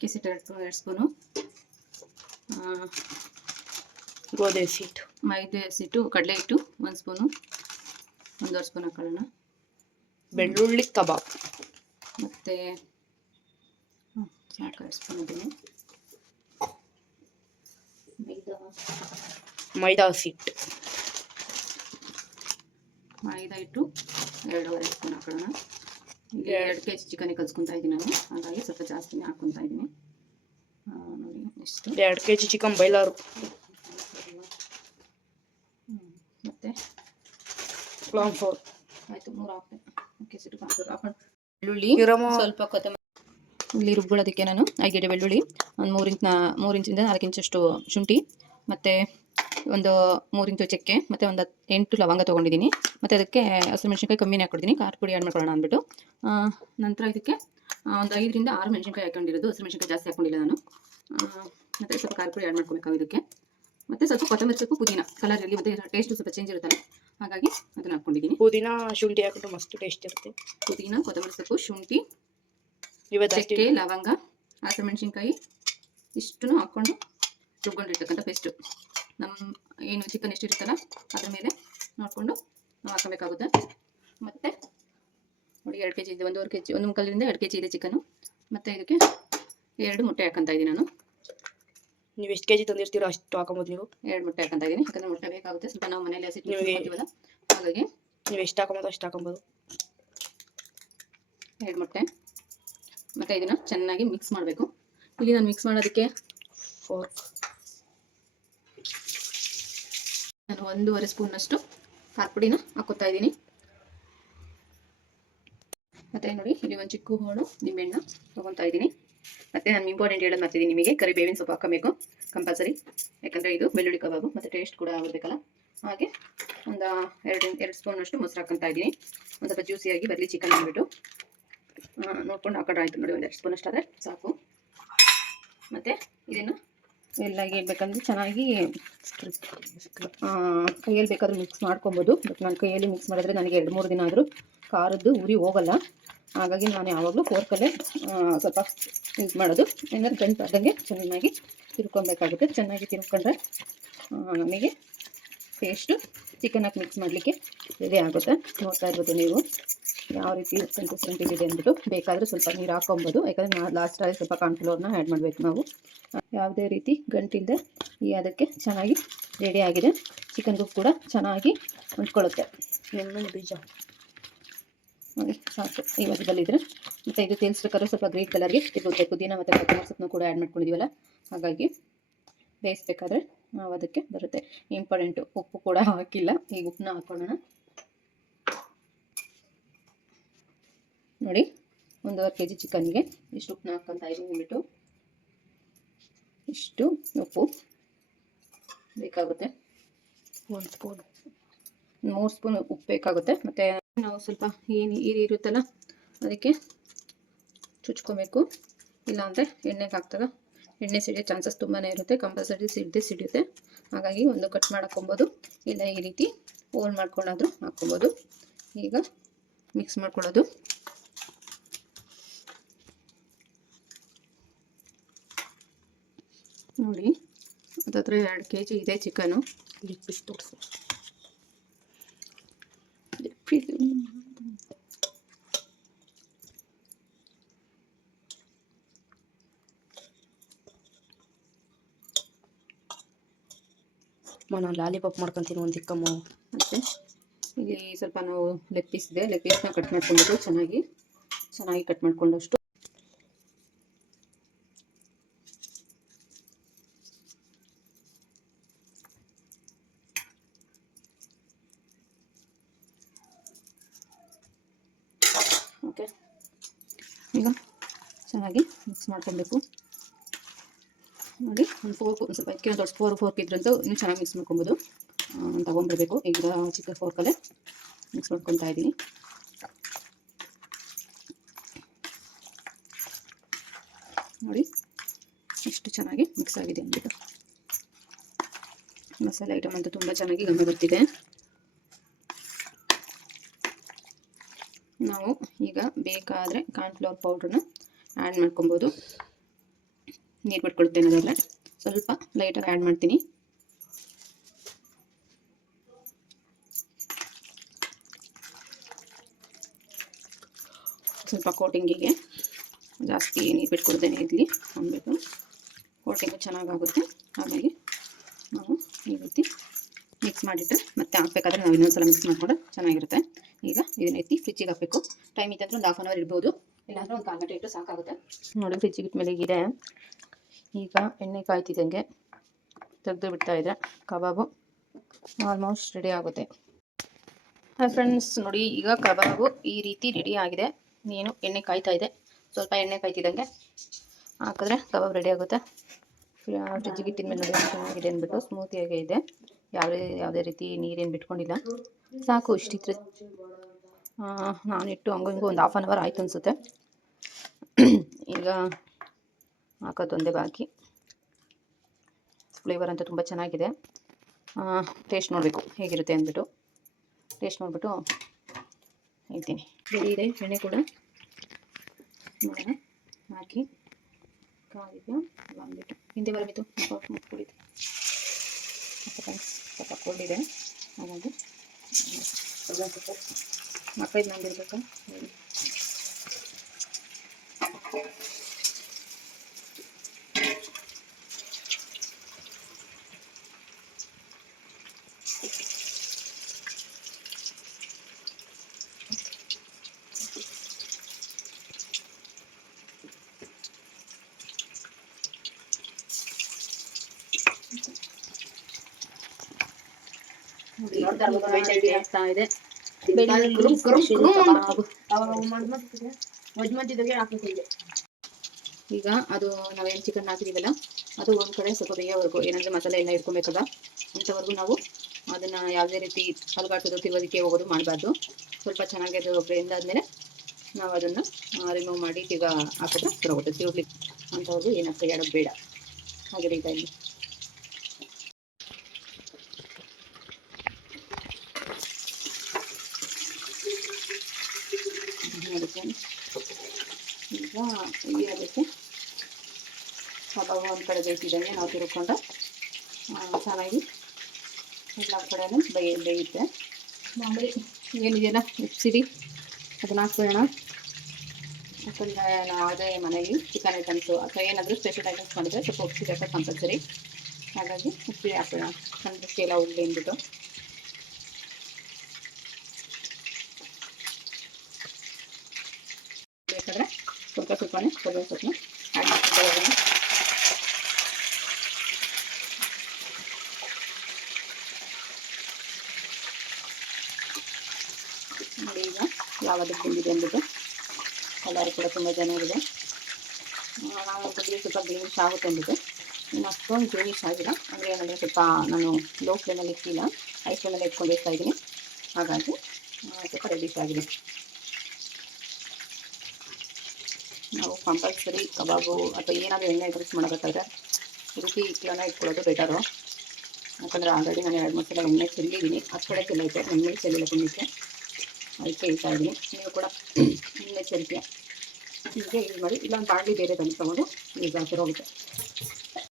ಅಕ್ಕಿ ಹಸಿಟ್ಟು 2 ಸ್ಪೂನು, ಗೋಧಿ ಹಸಿಟ್ಟು, ಮೈದೆ ಹಸಿಟ್ಟು, ಕಡಲೆ ಹಿಟ್ಟು 1 ಸ್ಪೂನು, 1.5 ಸ್ಪೂನ್ ಹಾಕೊಳ್ಳೋಣ. ಬೆಳ್ಳುಳ್ಳಿ ಕಬಾಬ್ ಮತ್ತು ಸಾಕು 2 ಸ್ಪೂನ್ ಇದೀನಿ. ಮೈದಾ ಹಸಿಟ್ಟು, ಮೈದಾ ಹಿಟ್ಟು 2.5 ಸ್ಪೂನ್ ಹಾಕೊಳ್ಳೋಣ. ಈಗ 2 kg ಚಿಕನ್ ಕಲ್ಸ್ಕೊತಾ ಇದ್ದೀನಿ ನಾನು, ಹಾಗಾಗಿ ಸ್ವಲ್ಪ ಜಾಸ್ತಿನೇ ಹಾಕ್ಕೊತಾ ಇದ್ದೀನಿ. ನೋಡಿ ಎಷ್ಟು 2 kg ಚಿಕನ್ ಬೈಲಾರು. ಮತ್ತು ಕಾರ್ನ್ ಫ್ಲೋರ್ ಆಯಿತು 3 ಹಾಕ್ತೆ. ಅಕ್ಕಿ ಹಸಿಟ್ಟು ಕಾರ್ನ್ ಫ್ಲೋರ್ ಹಾಕೊಂಡು ಬೆಳ್ಳುಳ್ಳಿ, ಸ್ವಲ್ಪ ಕೊತ್ತಂಬರಿ. ಇಲ್ಲಿ ರುಬ್ಕೊಳ್ಳೋದಕ್ಕೆ ನಾನು 5 ಗೆಡ್ಡೆ ಬೆಳ್ಳುಳ್ಳಿ, ಒಂದು 3 ಇಂಚಿಂದ 4 ಇಂಚಷ್ಟು ಶುಂಠಿ, ಮತ್ತು ಒಂದು 3 ಇಂಚು ಚಕ್ಕೆ, ಮತ್ತು ಒಂದು 8 ಲವಂಗ ತೊಗೊಂಡಿದ್ದೀನಿ. ಮತ್ತು ಅದಕ್ಕೆ ಹಸಿಮೆಣ್ಸಿನ್ಕಾಯಿ ಕಮ್ಮಿನೇ ಹಾಕ್ಕೊಡ್ತೀನಿ, ಖಾರ ಪುಡಿ ಆ್ಯಡ್ ಮಾಡ್ಕೊಳ್ಳೋಣ ಅಂದ್ಬಿಟ್ಟು. ನಂತರ ಇದಕ್ಕೆ ಒಂದು 5 ರಿಂದ 6 ಮೆಣಸಿನ್ಕಾಯಿ ಹಾಕೊಂಡಿರೋದು, ಹಸಿಮೆಣ್ಸಿನ್ಕಾಯಿ ಜಾಸ್ತಿ ಹಾಕ್ಕೊಂಡಿಲ್ಲ ನಾನು. ಮತ್ತು ಸ್ವಲ್ಪ ಖಾರ ಪುಡಿ ಆ್ಯಡ್ ಮಾಡ್ಕೊಬೇಕಾಗಿ ಇದಕ್ಕೆ. ಮತ್ತು ಸ್ವಲ್ಪ ಕೊತ್ತಂಬರಿ ಸೊಪ್ಪು, ಪುದೀನ, ಕಲರ್ ಇರಲಿ ಮತ್ತು ಟೇಸ್ಟು ಸ್ವಲ್ಪ ಚೇಂಜ್ ಇರುತ್ತಲ್ಲ, ಹಾಗಾಗಿ ಅದನ್ನು ಹಾಕ್ಕೊಂಡಿದ್ದೀನಿ. ಪುದೀನ ಶುಂಠಿ ಹಾಕಿದ್ರೆ ಮಸ್ತ್ ಟೇಸ್ಟ್ ಇರುತ್ತೆ. ಪುದೀನ, ಕೊತ್ತಂಬರಿ ಸೊಪ್ಪು, ಶುಂಠಿ, ಚಕ್ಕೆ, ಲವಂಗ, ಹಸಿಮೆಣ್ಸಿನ್ಕಾಯಿ ಇಷ್ಟನ್ನು ಹಾಕ್ಕೊಂಡು ರುಬ್ಕೊಂಡಿರ್ತಕ್ಕಂಥ ಪೇಸ್ಟು. ನಮ್ಮ ಏನು ಚಿಕನ್ ಎಷ್ಟಿರುತ್ತಲ್ಲ ಅದ್ರ ಮೇಲೆ ನೋಡಿಕೊಂಡು ನಾವು ಹಾಕಬೇಕಾಗುತ್ತೆ. ಮತ್ತು ನೋಡಿ 2 kg ಇದೆ, 1.5 kg, 1 ಮುಕ್ಕಾಲಿಂದ 2 kg ಇದೆ ಚಿಕನು. ಮತ್ತು ಇದಕ್ಕೆ 2 ಮೊಟ್ಟೆ ಹಾಕ್ಕೊತಾ ಇದ್ದೀನಿ ನಾನು. ನೀವು ಎಷ್ಟು kg ತಂದಿರ್ತೀರೋ ಅಷ್ಟು ಹಾಕೊಬೋದು. ನೀವು 2 ಮೊಟ್ಟೆ ಹಾಕ್ಕೊತಾ ಇದ್ದೀನಿ, ಯಾಕಂದರೆ ಮೊಟ್ಟೆ ಬೇಕಾಗುತ್ತೆ. ಸ್ವಲ್ಪ ನಾವು ಮನೇಲಿ ಹಸಿಟ್ಟಿವಲ್ಲ, ಹಾಗಾಗಿ ನೀವು ಎಷ್ಟು ಹಾಕೊಬೋದು ಅಷ್ಟು ಹಾಕೊಬೋದು. 2 ಮೊಟ್ಟೆ. ಮತ್ತು ಇದನ್ನು ಚೆನ್ನಾಗಿ ಮಿಕ್ಸ್ ಮಾಡಬೇಕು. ಇಲ್ಲಿ ನಾನು ಮಿಕ್ಸ್ ಮಾಡೋದಕ್ಕೆ ನಾನು 1.5 ಸ್ಪೂನಷ್ಟು ಖಾರ ಪುಡಿನ ಹಾಕೋತಾ ಇದ್ದೀನಿ. ಮತ್ತು ನೋಡಿ ಇಲ್ಲಿ ಒಂದು ಚಿಕ್ಕ ಹೋಳು ನಿಂಬೆಹಣ್ಣು ತೊಗೊತಾ ಇದ್ದೀನಿ. ಮತ್ತು ನಾನು ಇಂಪಾರ್ಟೆಂಟ್ ಹೇಳೋದು ಮಾಡ್ತಿದ್ದೀನಿ ನಿಮಗೆ, ಕರಿಬೇವಿನ ಸೊಪ್ಪು ಹಾಕಬೇಕು ಕಂಪಲ್ಸರಿ, ಯಾಕಂದರೆ ಇದು ಬೆಳ್ಳುಳ್ಳಿ ಕಬಾಬು ಮತ್ತು ಟೇಸ್ಟ್ ಕೂಡ ಆಗಬೇಕಲ್ಲ. ಹಾಗೆ ಒಂದು 2 ಸ್ಪೂನಷ್ಟು ಮೊಸರು ಹಾಕ್ಕೊತಾ ಇದ್ದೀನಿ, ಒಂದು ಸ್ವಲ್ಪ ಜ್ಯೂಸಿಯಾಗಿ ಬರಲಿ ಚಿಕನ್ ಅಂದ್ಬಿಟ್ಟು. ನೋಡ್ಕೊಂಡು ಹಾಕೊಂಡ್ರೆ ಆಯಿತು. ನೋಡಿ 1 ಸ್ಪೂನ್ ಅಷ್ಟಾದರೆ ಸಾಕು. ಮತ್ತು ಇದನ್ನು ಎಲ್ಲ ಹೇಳ್ಬೇಕಂದ್ರೆ ಚೆನ್ನಾಗಿ ಕೈಯಲ್ಲಿ ಬೇಕಾದ್ರೂ ಮಿಕ್ಸ್ ಮಾಡ್ಕೊಬೋದು. ಬಟ್ ನಾನು ಕೈಯಲ್ಲಿ ಮಿಕ್ಸ್ ಮಾಡಿದ್ರೆ ನನಗೆ 2-3 ದಿನ ಆದರೂ ಖಾರದ್ದು ಉರಿ ಹೋಗಲ್ಲ, ಹಾಗಾಗಿ ನಾನು ಯಾವಾಗಲೂ ಫೋರ್ಕಲ್ಲೇ ಸ್ವಲ್ಪ ಯೂಸ್ ಮಾಡೋದು. ಏನಾದ್ರು ಗಂಟು ಬರ್ದಂಗೆ ಚೆನ್ನಾಗಿ ತಿರ್ಕೊಬೇಕಾಗುತ್ತೆ. ಚೆನ್ನಾಗಿ ತಿರ್ಕೊಂಡ್ರೆ ನಮಗೆ ಟೇಸ್ಟು ಚಿಕನ್ ಹಾಕಿ ಮಿಕ್ಸ್ ಮಾಡಲಿಕ್ಕೆ ರೆಡಿ ಆಗುತ್ತೆ. ನೋಡ್ತಾ ಇರ್ಬೋದು ನೀವು ಯಾವ ರೀತಿ ಕನ್ಸಿಸ್ಟೆಂಟ್ ಇದೆ ಅಂದ್ಬಿಟ್ಟು. ಬೇಕಾದರೆ ಸ್ವಲ್ಪ ನೀರು ಹಾಕೊಬೋದು, ಯಾಕಂದರೆ ಲಾಸ್ಟಲ್ಲಿ ಸ್ವಲ್ಪ ಕಾರ್ನ್ ಫ್ಲೋರ್ನ ಆ್ಯಡ್ ಮಾಡಬೇಕು ನಾವು. ಯಾವುದೇ ರೀತಿ ಗಂಟಿಲ್ಲದೆ ಅದಕ್ಕೆ ಚೆನ್ನಾಗಿ ರೆಡಿ ಆಗಿದೆ. ಚಿಕನ್ಗೂ ಕೂಡ ಚೆನ್ನಾಗಿ ಹೊಂದ್ಕೊಳ್ಳುತ್ತೆ. ಬೀಜ ನೋಡಿ ಸಾಕು ಈ ವಜದಲ್ಲಿದ್ದರೆ. ಮತ್ತು ಇದು ತೇಲ್ಸ್ಬೇಕಾದ್ರೆ ಸ್ವಲ್ಪ ಗ್ರೀನ್ ಕಲರ್ಗೆ ತಿರುಗುತ್ತೆ. ಪುದೀನ ಮತ್ತು ಕೊತ್ತಂಬರಿ ಸೊಪ್ಪನ್ನು ಕೂಡ ಆ್ಯಡ್ ಮಾಡ್ಕೊಂಡಿದ್ದೀವಲ್ಲ, ಹಾಗಾಗಿ ಬೇಯಿಸ್ಬೇಕಾದ್ರೆ ನಾವು ಅದಕ್ಕೆ ಬರುತ್ತೆ. ಇಂಪಾರ್ಟೆಂಟು ಉಪ್ಪು ಕೂಡ ಹಾಕಿಲ್ಲ, ಈಗ ಉಪ್ಪನ್ನ ಹಾಕೊಳ್ಳೋಣ. ನೋಡಿ 1.5 kg ಚಿಕನ್ಗೆ ಇಷ್ಟು ಉಪ್ಪನ್ನ ಹಾಕ್ಕೊತಾ ಇದ್ದೀನಿ ಅಂದ್ಬಿಟ್ಟು. ಇಷ್ಟು ಉಪ್ಪು ಬೇಕಾಗುತ್ತೆ, 1 ಸ್ಪೂನ್, 3 ಸ್ಪೂನ್ ಉಪ್ಪು ಬೇಕಾಗುತ್ತೆ. ಮತ್ತು ನಾವು ಸ್ವಲ್ಪ ಏನು ಇರುತ್ತಲ್ಲ ಅದಕ್ಕೆ ಚುಚ್ಕೊಬೇಕು, ಇಲ್ಲಾಂದರೆ ಎಣ್ಣೆಗೆ ಹಾಕ್ದಾಗ ಎಣ್ಣೆ ಸಿಡಿಯೋ ಚಾನ್ಸಸ್ ತುಂಬಾ ಇರುತ್ತೆ. ಕಂಪಲ್ಸರಿ ಸಿಡಿಯುತ್ತೆ, ಹಾಗಾಗಿ ಒಂದು ಕಟ್ ಮಾಡ್ಕೊಬೋದು, ಇಲ್ಲ ಈ ರೀತಿ ಹೋಲ್ ಮಾಡ್ಕೊಂಡಾದರೂ ಹಾಕ್ಕೊಬೋದು. ಈಗ ಮಿಕ್ಸ್ ಮಾಡ್ಕೊಳ್ಳೋದು. ನೋಡಿ ಅದತ್ರ 2 kg ಇದೆ ಚಿಕನು. ಲೆಗ್ ಪೀಸ್ ತೋರಿಸು. ನಾನು ಲಾಲಿಪಾಪ್ ಮಾಡ್ಕೊತೀನಿ ಒಂದು ಚಿಕ್ಕಮ್ಮ. ಮತ್ತು ಇಲ್ಲಿ ಸ್ವಲ್ಪ ನಾವು ಲೆಗ್ ಪೀಸ್ ಇದೆ, ಲೆಗ್ ಪೀಸ್ನ ಕಟ್ ಮಾಡ್ಕೊಂಡ್ಬಿಟ್ಟು ಚೆನ್ನಾಗಿ ಕಟ್ ಮಾಡ್ಕೊಂಡಷ್ಟು ಓಕೆ. ಈಗ ಚೆನ್ನಾಗಿ ಮಿಕ್ಸ್ ಮಾಡ್ಕೊಬೇಕು. ನೋಡಿ ಒಂದು ಫೋರ್ಕ್, ಒಂದು ಸ್ವಲ್ಪ ಇದಕ್ಕೆ ದೊಡ್ಡ ಫೋರ್ಕ್ ಇದ್ರಂತೂ ಇನ್ನೂ ಚೆನ್ನಾಗಿ ಮಿಕ್ಸ್ ಮಾಡ್ಕೊಬೋದು. ತೊಗೊಂಡ್ಬರ್ಬೇಕು. ಈಗ ಚಿಕ್ಕ ಫೋರ್ಕಲ್ಲೇ ಮಿಕ್ಸ್ ಮಾಡ್ಕೊತಾ ಇದ್ದೀನಿ. ನೋಡಿ ಎಷ್ಟು ಚೆನ್ನಾಗಿ ಮಿಕ್ಸ್ ಆಗಿದೆ ಅಂದ್ಬಿಟ್ಟು. ಮಸಾಲೆ ಐಟಮ್ ಅಂತೂ ತುಂಬ ಚೆನ್ನಾಗಿ ಗಮನ ಬರ್ತಿದೆ. ನಾವು ಈಗ ಬೇಕಾದರೆ ಕಾರ್ನ್ ಫ್ಲೋರ್ ಪೌಡ್ರನ್ನ ಆ್ಯಡ್ ಮಾಡ್ಕೊಬೋದು. ನೀರು ಬಿಟ್ಕೊಳ್ತೇನೆ. ಅದರಲ್ಲೇ ಸ್ವಲ್ಪ ಲೈಟಾಗಿ ಆ್ಯಡ್ ಮಾಡ್ತೀನಿ. ಸ್ವಲ್ಪ ಕೋಟಿಂಗಿಗೆ ಜಾಸ್ತಿ ನೀರು ಬಿಟ್ಕೊಳ್ತೇನೆ ಇಲ್ಲಿ ಅಂದ್ಬಿಟ್ಟು ಕೋಟಿಂಗು ಚೆನ್ನಾಗಾಗುತ್ತೆ. ಹಾಗಾಗಿ ನಾವು ಈ ರೀತಿ ಮಿಕ್ಸ್ ಮಾಡಿಟ್ಟು ಮತ್ತೆ ಹಾಕ್ಬೇಕಾದ್ರೆ ನಾವು ಇನ್ನೊಂದ್ಸಲ ಮಿಕ್ಸ್ ಮಾಡಿಕೊಂಡ್ರೆ ಚೆನ್ನಾಗಿರುತ್ತೆ. ಈಗ ಇದನ್ನ ಎತ್ತಿ ಫ್ರಿಜ್ಜಿಗೆ ಹಾಕಬೇಕು. ಟೈಮ್ ಇತ್ತಂದ್ರೆ ಒಂದು 1/2 ಅವರ್ ಇಡ್ಬೋದು, ಇಲ್ಲಾಂದ್ರೆ ಒಂದು 1/4 ಗಂಟೆ ಇಟ್ಟು ಸಾಕಾಗುತ್ತೆ. ನೋಡಿ ಫ್ರಿಜ್ಜಿಗೆ ಇಟ್ಮೇಲೆ ಇದೆ. ಈಗ ಎಣ್ಣೆ ಕಾಯ್ತಿದ್ದಂಗೆ ತೆಗೆದು ಬಿಡ್ತಾ ಇದೆ. ಕಬಾಬು ಆಲ್ಮೋಸ್ಟ್ ರೆಡಿ ಆಗುತ್ತೆ. ಹಾಯ್ ಫ್ರೆಂಡ್ಸ್, ನೋಡಿ ಈಗ ಕಬಾಬು ಈ ರೀತಿ ರೆಡಿ ಆಗಿದೆ. ನೀನು ಎಣ್ಣೆ ಕಾಯ್ತಾ ಇದೆ. ಸ್ವಲ್ಪ ಎಣ್ಣೆ ಕಾಯ್ತಿದ್ದಂಗೆ ಹಾಕಿದ್ರೆ ಕಬಾಬ್ ರೆಡಿ ಆಗುತ್ತೆ. ಫ್ರಿಜ್ಜಿಗೆ ಇಟ್ಟಿದ ಮೇಲೆ ನೋಡಿ ಚೆನ್ನಾಗಿದೆ ಅಂದ್ಬಿಟ್ಟು ಸ್ಮೂತಿಯಾಗಿ ಇದೆ. ಯಾವುದೇ ರೀತಿ ನೀರೇನು ಬಿಟ್ಕೊಂಡಿಲ್ಲ. ಸಾಕು ಇಷ್ಟಿದ್ರೆ. ನಾನಿಟ್ಟು ಹಂಗೂ ಹಿಂಗೂ ಒಂದು 1/2 ಅವರ್ ಆಯಿತು ಅನಿಸುತ್ತೆ. ಈಗ ಹಾಕೋದೊಂದೇ ಬಾಕಿ. ಫ್ಲೇವರ್ ಅಂತ ತುಂಬ ಚೆನ್ನಾಗಿದೆ. ಟೇಸ್ಟ್ ನೋಡಬೇಕು ಹೇಗಿರುತ್ತೆ ಅಂದ್ಬಿಟ್ಟು. ಟೇಸ್ಟ್ ನೋಡಿಬಿಟ್ಟು ಹೇಳ್ತೀನಿ. ರೆಡಿ ಇದೆ ಎಣ್ಣೆ ಕೂಡ. ನೋಡೋಣ ಹಾಕಿ ಕಾಲಿಗೆ ಬಂದ್ಬಿಟ್ಟು ಹಿಂದೆ ಬರಬಿಟ್ಟು ಮುಟ್ಬಿಟ್ಟು ಸ್ವಲ್ಪ ಕೊಂಡಿದೆ. ಹಾಗಾಗಿ ಮಕ್ಕಳಿಗೆ ನಂದಿರ್ಬೇಕು. ಆಗ್ತಾ ಇದೆ. ಈಗ ಅದು ನಾವೇನು ಚಿಕನ್ ಹಾಕಿದೀವಲ್ಲ ಅದು ಒಂದು ಕಡೆ ಸ್ವಲ್ಪ ಬೇಯೋವರೆಗೂ, ಏನಂದರೆ ಮಸಾಲೆ ಎಲ್ಲ ಇಟ್ಕೊಬೇಕಲ್ಲ, ಅಂಥವರೆಗೂ ನಾವು ಅದನ್ನು ಯಾವುದೇ ರೀತಿ ಅಲುಗಾಡ್ಸೋದು ತಿರುಗೋದಕ್ಕೆ ಹೋಗೋದು ಮಾಡಬಾರ್ದು. ಸ್ವಲ್ಪ ಚೆನ್ನಾಗಿ ಅದು ಬೆಂದಾದ್ಮೇಲೆ ನಾವು ಅದನ್ನು ರಿಮೂವ್ ಮಾಡಿ ಈಗ ಹಾಕಿದ್ರೆ ತಿರುಗುತ್ತೆ. ತಿರುಗ್ಲಿಕ್ಕೆ ಅಂಥವ್ರದ್ದು ಏನಂತ ಹೇಳೋದು ಬೇಡ. ಹಾಗೆ ಈಗ ಇಲ್ಲಿ ಅದಕ್ಕೆ ಈಗ ಇಲ್ಲಿ ಅದಕ್ಕೆ ಕಬಾಬ್ ಒಂದು ಕಡೆ ಬೇಯಿಸಿದಂಗೆ ನಾವು ತಿರುಗ್ಕೊಂಡು ಚೆನ್ನಾಗಿ ಎಲ್ಲ ಕಡೆಯೂ ಬೇಯುತ್ತೆ. ಮಾಮೂಲಿ ಏನಿದೆಯಲ್ಲ ಸಿಡಿ ಅದನ್ನು ಹಾಕ್ಕೊಳ್ಳೋಣ. ಯಾಕಂದರೆ ಯಾವುದೇ ಮನೆಯಲ್ಲಿ ಚಿಕನ್ ಐಟಮ್ಸು ಅಥವಾ ಏನಾದರೂ ಸ್ಪೆಷಲ್ ಐಟಮ್ಸ್ ಮಾಡಿದ್ರೆ ಸ್ವಲ್ಪ ಉಪ್ಪು ಸಿಡಿ ಹಾಕೋದು ಕಂಪಲ್ಸರಿ. ಹಾಗಾಗಿ ಉಪ್ಪು ಹಾಕೋಣ. ಕಂಡ್ರೆ ಎಲ್ಲ ಉಳ್ಳಿ ಅಂದ್ಬಿಟ್ಟು ಬೇಕಾದರೆ ಸ್ವಲ್ಪ ಸ್ವಲ್ಪನೇ ಕೊಬ್ಬರಿ ಸೊಪ್ಪನ್ನ ಆ್ಯಡ್ ಮಾಡ್ಕೊಳ್ಳೋಣ. ನೋಡಿ ಈಗ ಯಾವುದಕ್ಕೆ ಬಂದಿದೆ ಅಂದ್ಬಿಟ್ಟು ಕಲರ್ ಕೂಡ ತುಂಬ ಚೆನ್ನಾಗಿದೆ. ನಾವು ಕೊಬ್ಬರಿ ಸ್ವಲ್ಪ ಗ್ರೀನಿಶ್ ಆಗುತ್ತೆ ಅಂದ್ಬಿಟ್ಟು ಇನ್ನು ಅಷ್ಟೊಂದು ಗ್ರೀನಿಶ್ ಆಗಿಲ್ಲ. ಅಂದರೆ ಏನಂದರೆ ಸ್ವಲ್ಪ ನಾನು ಲೋ ಫ್ಲೇಮಲ್ಲಿ ಇಟ್ಟಿಲ್ಲ, ಹೈ ಫ್ಲೇಮಲ್ಲಿ ಇಟ್ಕೊಂಡು ಇರ್ತಾ ಇದ್ದೀನಿ. ಹಾಗಾಗಿ ಸ್ವಲ್ಪ ರೆಡಿಶ್ ಆಗಿದೆ. ನಾವು ಕಂಪಲ್ಸರಿ ಕಬಾಬು ಅಥವಾ ಏನಾದರೂ ಎಣ್ಣೆ ಐಟಮ್ಸ್ ಮಾಡಬೇಕಾದ್ರೆ ರುಚಿ ಇಟ್ಲನ್ನ ಇಟ್ಕೊಳ್ಳೋದು ಬೆಟರು. ಯಾಕಂದರೆ ಆಲ್ರೆಡಿ ನಾನು 2-3 ಸಲ ಎಣ್ಣೆ ಚೆಲ್ಲಿದ್ದೀನಿ. ಆ ಕಡೆ ಚೆಲ್ಲೈತೆ, ಎಣ್ಣೆ ಚೆಲ್ಲಿಲ್ಲ ತಿನ್ನಕ್ಕೆ, ಅದಕ್ಕೆ ಹೇಳ್ತಾ ಇದ್ದೀನಿ. ನೀವು ಕೂಡ ಎಣ್ಣೆ ಚೆಲ್ತೀಯ ಹೀಗೆ ಯೂಸ್ ಮಾಡಿ. ಇಲ್ಲ ಒಂದು ಬಾಣಲಿ ಬೇರೆ ಬಂದು ತೊಗೊಂಡು ಯೂಸ್ ಆಗ್ತಿರೋಗುತ್ತೆ.